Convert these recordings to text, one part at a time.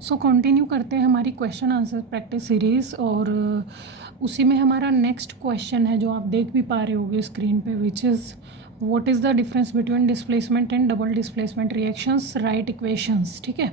So continue करते हैं हमारी क्वेश्चन आंसर प्रैक्टिस सीरीज़ और उसी में हमारा नेक्स्ट क्वेश्चन है जो आप देख भी पा रहे होगे स्क्रीन पे, which is what is the difference between displacement and double displacement reactions, right equations. ठीक है,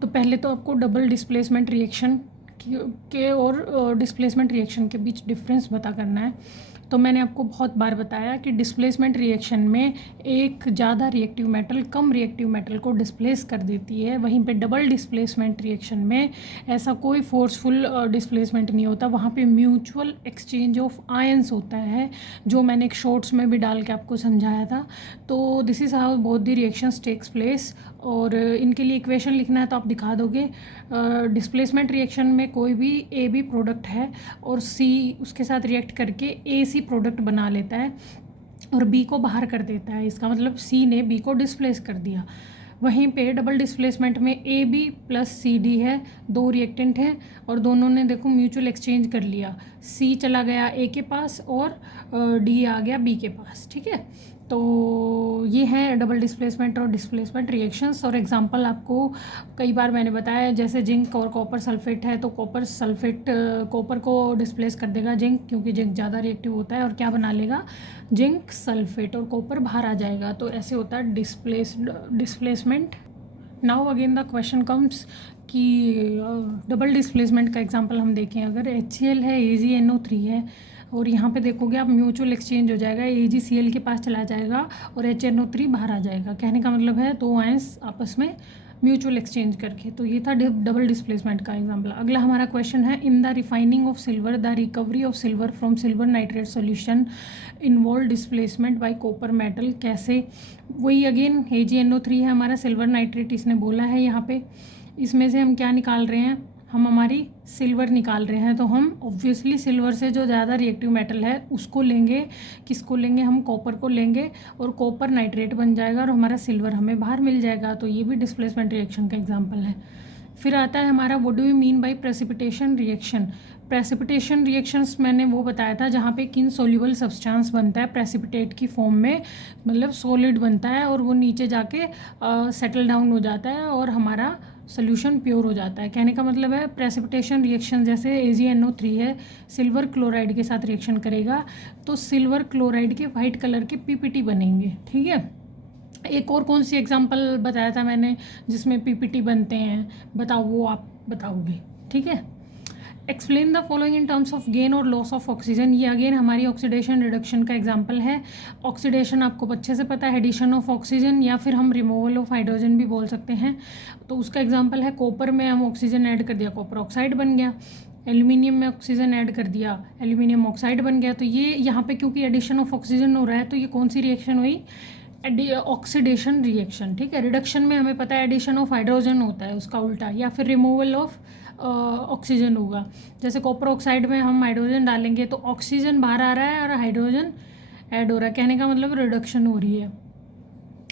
तो पहले तो आपको डबल डिस्प्लेसमेंट रिएक्शन के और डिस्प्लेसमेंट रिएक्शन के बीच डिफरेंस पता करना है। तो मैंने आपको बहुत बार बताया कि डिस्प्लेसमेंट रिएक्शन में एक ज़्यादा रिएक्टिव मेटल कम रिएक्टिव मेटल को डिस्प्लेस कर देती है, वहीं पे डबल डिस्प्लेसमेंट रिएक्शन में ऐसा कोई फोर्सफुल डिस्प्लेसमेंट नहीं होता, वहाँ पे म्यूचुअल एक्सचेंज ऑफ आयंस होता है, जो मैंने एक शॉर्ट्स में भी डाल के आपको समझाया था। तो this is how both the reactions takes place. और इनके लिए इक्वेशन लिखना है तो आप दिखा दोगे। डिस्प्लेसमेंट रिएक्शन में कोई भी ए बी प्रोडक्ट है और सी उसके साथ रिएक्ट करके ए सी प्रोडक्ट बना लेता है और बी को बाहर कर देता है, इसका मतलब सी ने बी को डिस्प्लेस कर दिया। वहीं पे डबल डिस्प्लेसमेंट में A B plus C D है, दो रिएक्टेंट हैं और दोनों ने देखो म्यूचुअल एक्सचेंज कर लिया, सी चला गया ए के पास और डी आ गया बी के पास। ठीक है, तो ये है डबल डिस्प्लेसमेंट और डिस्प्लेसमेंट रिएक्शंस। और एग्जांपल आपको कई बार मैंने बताया, जैसे जिंक और कॉपर सल्फेट है तो कॉपर सल्फेट कॉपर को डिस्प्लेस कर देगा जिंक, क्योंकि जिंक ज़्यादा रिएक्टिव होता है और क्या बना लेगा, जिंक सल्फेट, और कॉपर बाहर आ जाएगा। तो ऐसे होता है displacement. Now again the question comes कि डबल डिस्प्लेसमेंट का एग्जांपल हम देखें, अगर HCl है, AgNO3 है और यहाँ पे देखोगे आप म्यूचुअल एक्सचेंज हो जाएगा, AgCl के पास चला जाएगा और HNO3 बाहर आ जाएगा। कहने का मतलब है दो आयंस आपस में म्यूचुअल एक्सचेंज करके। तो ये था डबल डिस्प्लेसमेंट का एग्जांपल। अगला हमारा क्वेश्चन है, in the refining of silver the recovery of silver from silver nitrate solution involve displacement bye copper metal. कैसे? वही अगेन AgNO3 है हमारा सिल्वर नाइट्रेट, इसने बोला है यहाँ पे। इसमें से हम क्या निकाल रहे हैं, हम हमारी सिल्वर निकाल रहे हैं, तो हम ऑब्वियसली सिल्वर से जो ज़्यादा रिएक्टिव मेटल है उसको लेंगे। किसको लेंगे? हम कॉपर को लेंगे और कॉपर नाइट्रेट बन जाएगा और हमारा सिल्वर हमें बाहर मिल जाएगा। तो ये भी डिस्प्लेसमेंट रिएक्शन का एग्जांपल है। फिर आता है हमारा what do you mean by precipitation reaction. Precipitation reactions मैंने वो बताया था जहाँ पे एक इनसोल्यूबल सब्सटेंस बनता है प्रेसिपिटेट की फॉर्म में, मतलब सॉलिड बनता है और वो नीचे जाके सेटल डाउन हो जाता है और हमारा सोल्यूशन प्योर हो जाता है। कहने का मतलब है प्रेसिपिटेशन रिएक्शन जैसे AgNO3 है, सिल्वर क्लोराइड के साथ रिएक्शन करेगा तो सिल्वर क्लोराइड के वाइट कलर के PPT बनेंगे। ठीक है, एक और कौन सी एग्जांपल बताया था मैंने जिसमें PPT बनते हैं, बताओ, वो आप बताओगे। ठीक है, explain the following in terms of gain और लॉस ऑफ ऑक्सीजन। ये अगेन हमारी ऑक्सीडेशन रिडक्शन का एग्जांपल है। ऑक्सीडेशन आपको अच्छे से पता है, एडिशन ऑफ ऑक्सीजन या फिर हम रिमूवल ऑफ हाइड्रोजन भी बोल सकते हैं। तो उसका एग्जांपल है कॉपर में हम ऑक्सीजन ऐड कर दिया, कॉपर ऑक्साइड बन गया। एल्यूमिनियम में ऑक्सीजन ऐड कर दिया, एल्यूमिनियम ऑक्साइड बन गया। तो ये यहाँ पे क्योंकि एडिशन ऑफ ऑक्सीजन हो रहा है तो ये कौन सी रिएक्शन हुई? Oxidation reaction. ठीक है, रिडक्शन में हमें पता है एडिशन ऑफ हाइड्रोजन होता है, उसका उल्टा, या फिर रिमूवल ऑफ ऑक्सीजन होगा। जैसे कॉपर ऑक्साइड में हम हाइड्रोजन डालेंगे तो ऑक्सीजन बाहर आ रहा है और हाइड्रोजन ऐड हो रहा है, कहने का मतलब रिडक्शन हो रही है।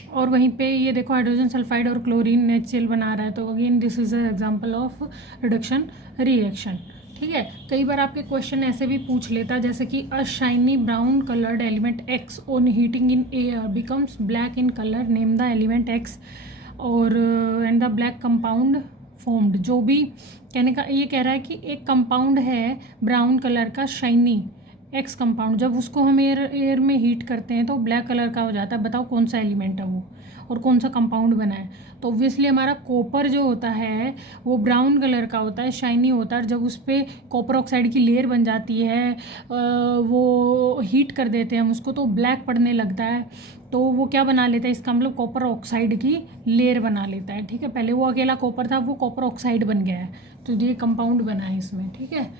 और वहीं पे ये देखो हाइड्रोजन सल्फाइड और क्लोरीन HCl बना रहा है, तो again this is example of reduction reaction. ठीक है, कई बार आपके क्वेश्चन ऐसे भी पूछ लेता जैसे कि अ shiny brown coloured element X on heating in air becomes black in colour, name the element X और and the black compound formed. जो भी कहने का ये कह रहा है कि एक कंपाउंड है ब्राउन कलर का शाइनी X कंपाउंड, जब उसको हम एयर में हीट करते हैं तो ब्लैक कलर का हो जाता है। बताओ कौन सा एलिमेंट है वो और कौन सा कंपाउंड बना है? तो ऑब्वियसली हमारा कॉपर जो होता है वो ब्राउन कलर का होता है, शाइनी होता है। जब उस पर कॉपर ऑक्साइड की लेयर बन जाती है, वो हीट कर देते हैं हम उसको, तो ब्लैक पड़ने लगता है, तो वो क्या बना लेता है, इसका मतलब कॉपर ऑक्साइड की लेयर बना लेता है। ठीक है, पहले वो अकेला कॉपर था, वो कॉपर ऑक्साइड बन गया है, तो ये कंपाउंड बना है इसमें। ठीक है,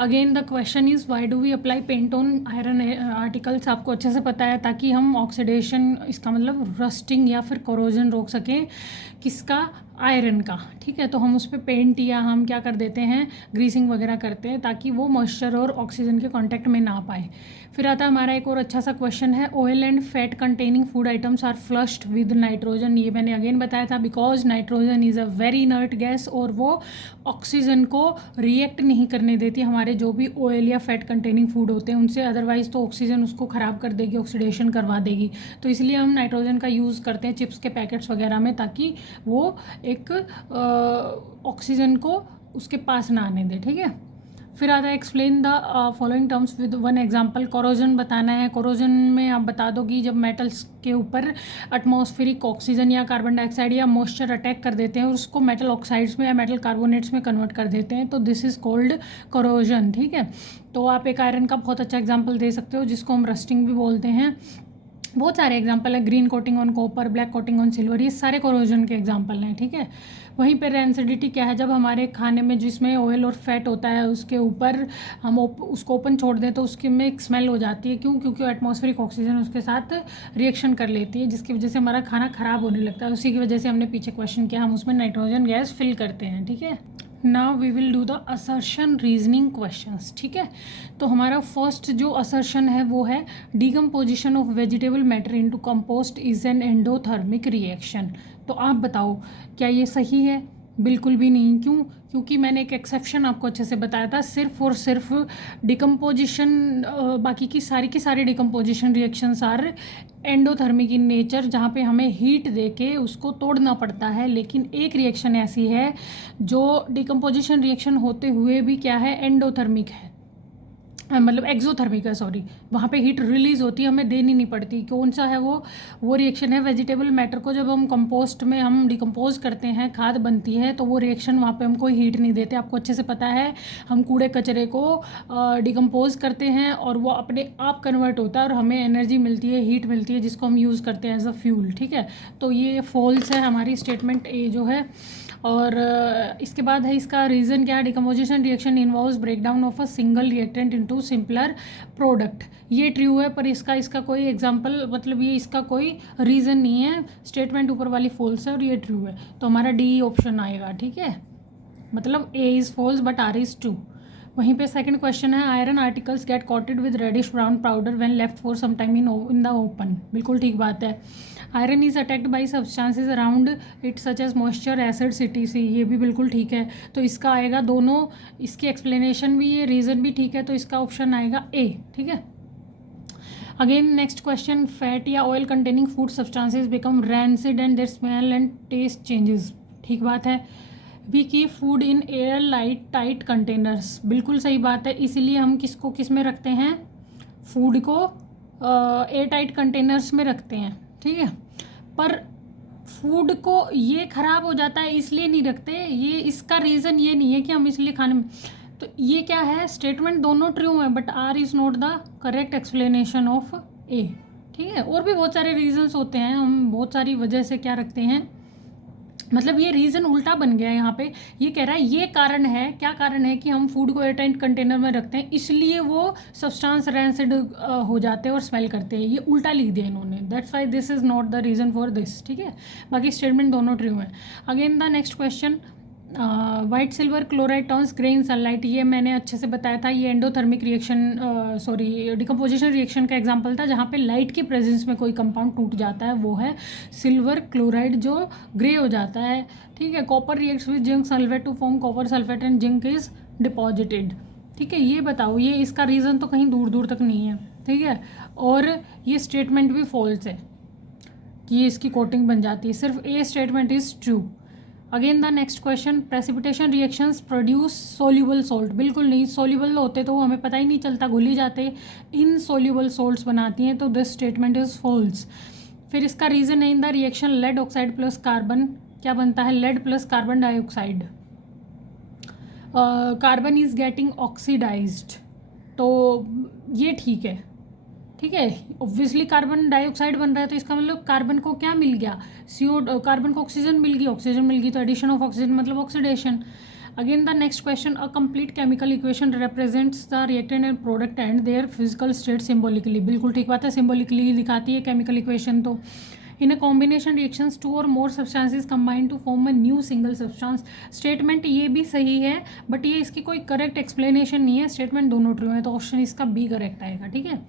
again the question is why do we apply paint on iron articles. आपको अच्छे से पता है ताकि हम ऑक्सीडेशन, इसका मतलब रस्टिंग या फिर कोरोजन रोक सकें, किसका? आयरन का। ठीक है, तो हम उस पर पेंट या हम क्या कर देते हैं, ग्रीसिंग वगैरह करते हैं ताकि वो मॉइस्चर और ऑक्सीजन के कांटेक्ट में ना पाए। फिर आता है हमारा एक और अच्छा सा क्वेश्चन है, oil and fat containing food items are flushed with nitrogen. ये मैंने अगेन बताया था, because nitrogen is a very inert gas और वो ऑक्सीजन को रिएक्ट नहीं करने देती हमारे हमारे जो भी ऑयल या फैट कंटेनिंग फूड होते हैं उनसे, अदरवाइज़ तो ऑक्सीजन उसको ख़राब कर देगी, ऑक्सीडेशन करवा देगी। तो इसलिए हम नाइट्रोजन का यूज़ करते हैं चिप्स के पैकेट्स वगैरह में, ताकि वो एक ऑक्सीजन को उसके पास ना आने दे, ठीक है। फिर आता है explain the following terms with one example. Corrosion बताना है। कोरोजन में आप बता दो कि जब मेटल्स के ऊपर एटमॉस्फेरिक ऑक्सीजन या कार्बन डाइऑक्साइड या मॉइस्चर अटैक कर देते हैं और उसको मेटल ऑक्साइड्स में या मेटल कार्बोनेट्स में कन्वर्ट कर देते हैं, तो दिस इज़ कॉल्ड कोरोजन, ठीक है। तो आप एक आयरन का बहुत अच्छा एग्जाम्पल दे सकते हो जिसको हम रस्टिंग भी बोलते हैं। बहुत सारे एग्जाम्पल है, green coating on copper, black coating on silver, ये सारे कोरोजन के एग्जाम्पल हैं, ठीक है। वहीं पर रेंसिडिटी क्या है, जब हमारे खाने में जिसमें ऑयल और फैट होता है उसके ऊपर हम उसको ओपन छोड़ दें तो उसके में एक स्मेल हो जाती है। क्यों? क्योंकि एटमॉस्फेरिक ऑक्सीजन उसके साथ रिएक्शन कर लेती है, जिसकी वजह से हमारा खाना ख़राब होने लगता है। उसी की वजह से हमने पीछे क्वेश्चन किया, हम उसमें नाइट्रोजन गैस फिल करते हैं, ठीक है। Now we will do the assertion reasoning questions, ठीक है। तो हमारा फर्स्ट जो असर्शन है वो है decomposition of vegetable matter into compost is an endothermic reaction. तो आप बताओ क्या ये सही है? बिल्कुल भी नहीं। क्यों? क्योंकि मैंने एक एक्सेप्शन आपको अच्छे से बताया था, सिर्फ और सिर्फ डिकम्पोजिशन, बाकी की सारी decomposition reactions are endothermic in nature, जहाँ पे हमें हीट देके उसको तोड़ना पड़ता है। लेकिन एक रिएक्शन ऐसी है जो डिकम्पोजिशन रिएक्शन होते हुए भी क्या है, एंडोथर्मिक है, मतलब एक्सोथर्मिक है, सॉरी। वहाँ पे हीट रिलीज होती है, हमें देनी नहीं पड़ती। कौन सा है वो रिएक्शन है वेजिटेबल मैटर को जब हम कंपोस्ट में हम डिकम्पोज करते हैं, खाद बनती है, तो वो रिएक्शन वहाँ पे हम कोई हीट नहीं देते। आपको अच्छे से पता है, हम कूड़े कचरे को डिकम्पोज करते हैं और वो अपने आप कन्वर्ट होता है और हमें एनर्जी मिलती है, हीट मिलती है, जिसको हम यूज़ करते हैं एज अ फ्यूल, ठीक है। तो ये फॉल्स है हमारी स्टेटमेंट ए जो है। और इसके बाद है इसका रीज़न क्या है, decomposition reaction involves breakdown of a single reactant into simpler product. ये ट्रू है, पर इसका कोई एग्जांपल, मतलब ये इसका कोई रीज़न नहीं है। स्टेटमेंट ऊपर वाली फॉल्स है और ये ट्रू है, तो हमारा डी ऑप्शन आएगा, ठीक है। मतलब A is false but R is true. वहीं पे सेकंड क्वेश्चन है iron articles get coated with reddish brown powder when left for some time in the open. बिल्कुल ठीक बात है। Iron is attacked by substances around it such as moisture, acid, CTC, ये भी बिल्कुल ठीक है। तो इसका आएगा दोनों, इसकी एक्सप्लेनेशन भी, ये रीज़न भी ठीक है, तो इसका ऑप्शन आएगा ए, ठीक है। अगेन नेक्स्ट क्वेश्चन, फैट या oil containing food substances become rancid and their smell and taste changes. ठीक बात है। We keep food in air light tight containers, बिल्कुल सही बात है। इसीलिए हम किसको किस में रखते हैं, फूड को एयर टाइट कंटेनर्स में रखते हैं, ठीक है। पर फूड को ये ख़राब हो जाता है इसलिए नहीं रखते, ये इसका रीज़न ये नहीं है कि हम इसलिए खाने में, तो ये क्या है, स्टेटमेंट दोनों ट्रू है but R is not the correct explanation of A, ठीक है। और भी बहुत सारे रीजंस होते हैं, हम बहुत सारी वजह से क्या रखते हैं, मतलब ये रीज़न उल्टा बन गया है यहाँ पे। ये कह रहा है ये कारण है, क्या कारण है कि हम फूड को एयरटाइट कंटेनर में रखते हैं इसलिए वो सब्सटेंस रैंसिड हो जाते हैं और स्मेल करते हैं। ये उल्टा लिख दिया इन्होंने, that's why this is not the reason for this, ठीक है। बाकी स्टेटमेंट दोनों ट्रू हैं। Again the next question, white silver chloride turns grey in sunlight, ये मैंने अच्छे से बताया था। ये endothermic reaction, sorry decomposition reaction का एग्जांपल था, जहाँ पे लाइट की प्रेजेंस में कोई कंपाउंड टूट जाता है, वो है सिल्वर क्लोराइड जो ग्रे हो जाता है, ठीक है। Copper reacts with zinc sulphate to form copper sulphate and zinc is deposited, ठीक है। ये बताओ, ये इसका रीज़न तो कहीं दूर दूर तक नहीं है, ठीक है। और ये स्टेटमेंट भी फॉल्स है कि ये इसकी कोटिंग बन जाती है, सिर्फ ए statement is true. Again the next question, precipitation reactions produce soluble salt, बिल्कुल नहीं, सोल्यूबल होते तो हमें पता ही नहीं चलता, घुल ही जाते, इनसोल्यूबल सॉल्ट्स बनाती हैं, तो दिस स्टेटमेंट इज फॉल्स। फिर इसका रीज़न है in the reaction lead oxide plus carbon, क्या बनता है, lead plus carbon dioxide, carbon is getting oxidised, तो ये ठीक है, ठीक है। ऑब्वियसली कार्बन डाइऑक्साइड बन रहा है तो इसका मतलब कार्बन को क्या मिल गया, CO, कार्बन को ऑक्सीजन मिल गई, तो एडिशन ऑफ ऑक्सीजन मतलब oxidation. Again the next question, a complete chemical equation represents the reactant and product and their physical state symbolically, बिल्कुल ठीक बात है, सिम्बॉलिकली दिखाती है केमिकल इक्वेशन। तो in a combination reactions two or more substances combine to form a new single substance, statement ये भी सही है बट ये इसकी कोई करेक्ट एक्सप्लेनेशन नहीं है, स्टेटमेंट दोनों ट्रू है, तो ऑप्शन इसका बी करेक्ट आएगा, ठीक है।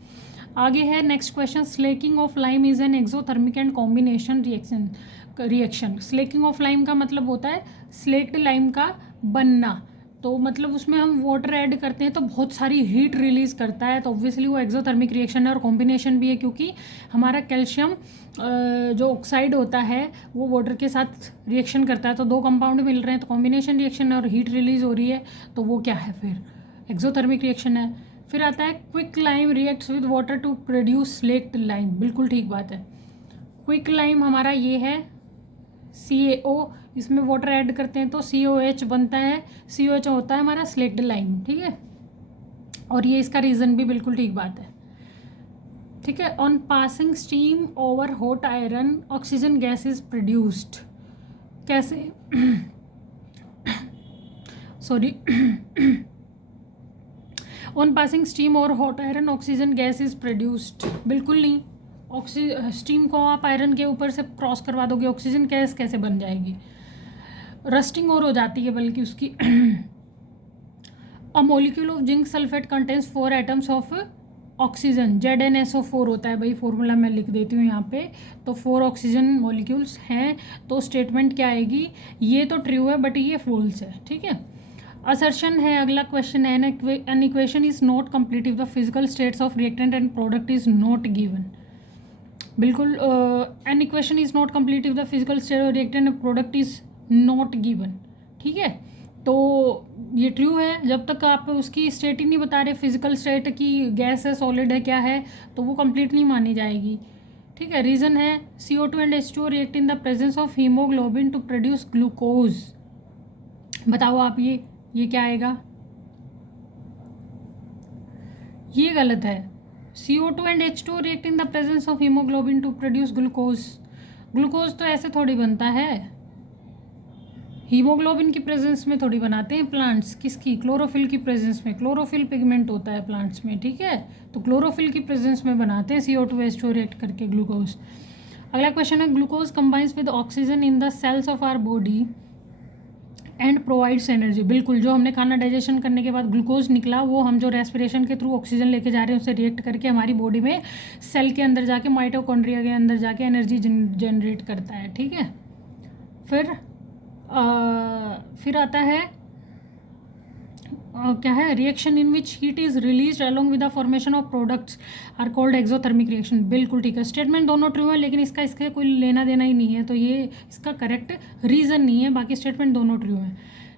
आगे है next question, slaking of lime is an exothermic and combination reaction. Slaking of lime का मतलब होता है स्लेक्ड लाइम का बनना, तो मतलब उसमें हम वाटर ऐड करते हैं तो बहुत सारी हीट रिलीज़ करता है, तो ऑब्वियसली वो एक्सोथर्मिक रिएक्शन है और कॉम्बिनेशन भी है, क्योंकि हमारा कैल्शियम जो ऑक्साइड होता है वो वाटर के साथ रिएक्शन करता है, तो दो कंपाउंड मिल रहे हैं तो कॉम्बिनेशन रिएक्शन है और हीट रिलीज़ हो रही है, तो वो क्या है फिर, एक्सोथर्मिक रिएक्शन है। फिर आता है quick lime reacts with water to produce slaked lime, बिल्कुल ठीक बात है। क्विक लाइम हमारा ये है CaO, इसमें वाटर ऐड करते हैं तो COH बनता है, COH होता है हमारा स्लेक्ट लाइम, ठीक है। और ये इसका रीज़न भी बिल्कुल ठीक बात है, ठीक है। On passing steam over hot iron oxygen gas is produced, कैसे सॉरी ऑन पासिंग स्टीम और hot iron oxygen gas is produced, बिल्कुल नहीं। स्टीम को आप आयरन के ऊपर से क्रॉस करवा दोगे, ऑक्सीजन गैस कैसे बन जाएगी, रस्टिंग और हो जाती है बल्कि उसकी। A molecule of zinc sulphate contains 4 atoms of oxygen, ZnSO4 होता है भाई, फॉर्मूला मैं लिख देती हूँ यहाँ पे। तो 4 ऑक्सीजन मॉलिक्यूल्स हैं, तो स्टेटमेंट क्या आएगी, ये तो ट्रू है बट ये फॉल्स है, ठीक है। असर्शन है, अगला क्वेश्चन है, an equation is not complete if the physical states of reactant and product is not given, बिल्कुल। An equation is not complete if the physical state of reactant and product is not given, ठीक है। तो ये true है, जब तक आप उसकी स्टेट ही नहीं बता रहे, फिजिकल स्टेट की गैस है, सॉलिड है, क्या है, तो वो कंप्लीट नहीं मानी जाएगी, ठीक है। रीज़न है CO2 and H2O react in the presence of haemoglobin to produce glucose, बताओ आप ये क्या आएगा, ये गलत है। CO2 and H2O react in the presence of haemoglobin to produce glucose, glucose तो ऐसे थोड़ी बनता है, हीमोग्लोबिन की प्रेजेंस में थोड़ी बनाते हैं प्लांट्स, किसकी, क्लोरोफिल की प्रेजेंस में, क्लोरोफिल पिगमेंट होता है प्लांट्स में, ठीक है, तो क्लोरोफिल की प्रेजेंस में बनाते हैं CO2 H2O रिएक्ट करके ग्लूकोज। अगला क्वेश्चन है, glucose combines with oxygen in the cells of our body and provides energy, बिल्कुल। जो हमने खाना डाइजेशन करने के बाद ग्लूकोज निकला, वो हम जो रेस्पिरेशन के थ्रू ऑक्सीजन लेके जा रहे हैं उससे रिएक्ट करके हमारी बॉडी में सेल के अंदर जाके, माइटोकॉन्ड्रिया के अंदर जाके एनर्जी जनरेट करता है, ठीक है। फिर आता है क्या है, reaction in which heat is release along with the formation of products are called exothermic reaction, बिल्कुल ठीक है। स्टेटमेंट दोनों ट्रू है, लेकिन इसका कोई लेना देना ही नहीं है, तो ये इसका करेक्ट रीजन नहीं है, बाकी स्टेटमेंट दोनों ट्रू है।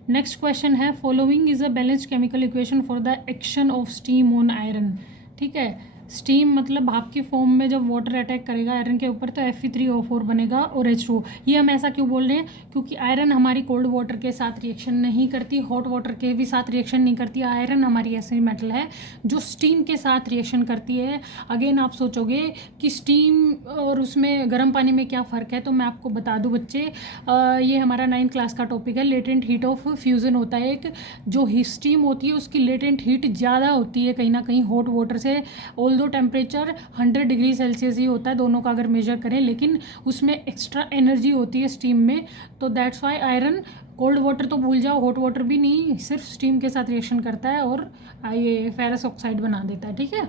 नेक्स्ट क्वेश्चन है, following is a balanced chemical equation for the action of steam on iron, ठीक है। स्टीम मतलब भाप की फॉर्म में जब वाटर अटैक करेगा आयरन के ऊपर तो Fe3O4 बनेगा और H2O। ये हम ऐसा क्यों बोल रहे हैं, क्योंकि आयरन हमारी कोल्ड वाटर के साथ रिएक्शन नहीं करती, हॉट वाटर के भी साथ रिएक्शन नहीं करती। आयरन हमारी ऐसी मेटल है जो स्टीम के साथ रिएक्शन करती है। अगेन आप सोचोगे कि स्टीम और उसमें गर्म पानी में क्या फ़र्क है, तो मैं आपको बता दूँ बच्चे, ये हमारा 9th क्लास का टॉपिक है, लेटेंट हीट ऑफ फ्यूज़न होता है एक, जो स्टीम होती है उसकी लेटेंट हीट ज़्यादा होती है कहीं ना कहीं हॉट वाटर से, ऑल्दो टेम्परेचर 100 डिग्री सेल्सियस ही होता है दोनों का अगर मेजर करें, लेकिन उसमें एक्स्ट्रा एनर्जी होती है स्टीम में, तो that's why iron, cold water तो भूल जाओ, हॉट वाटर भी नहीं, सिर्फ स्टीम के साथ रिएक्शन करता है और ये फेरस ऑक्साइड बना देता है, ठीक है।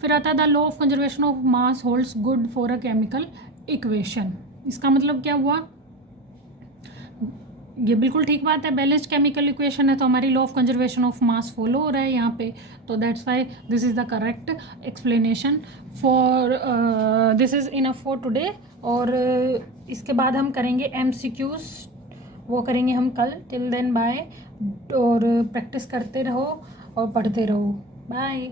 फिर आता है the law of conservation of mass holds good for a chemical equation, इसका मतलब क्या हुआ, ये बिल्कुल ठीक बात है, बैलेंस्ड केमिकल इक्वेशन है तो हमारी law of conservation of mass follow हो रहा है यहाँ पे, तो that's why this is the correct explanation for this is enough for today. और इसके बाद हम करेंगे MCQs, वो करेंगे हम कल। टिल देन बाय, और प्रैक्टिस करते रहो और पढ़ते रहो, बाय।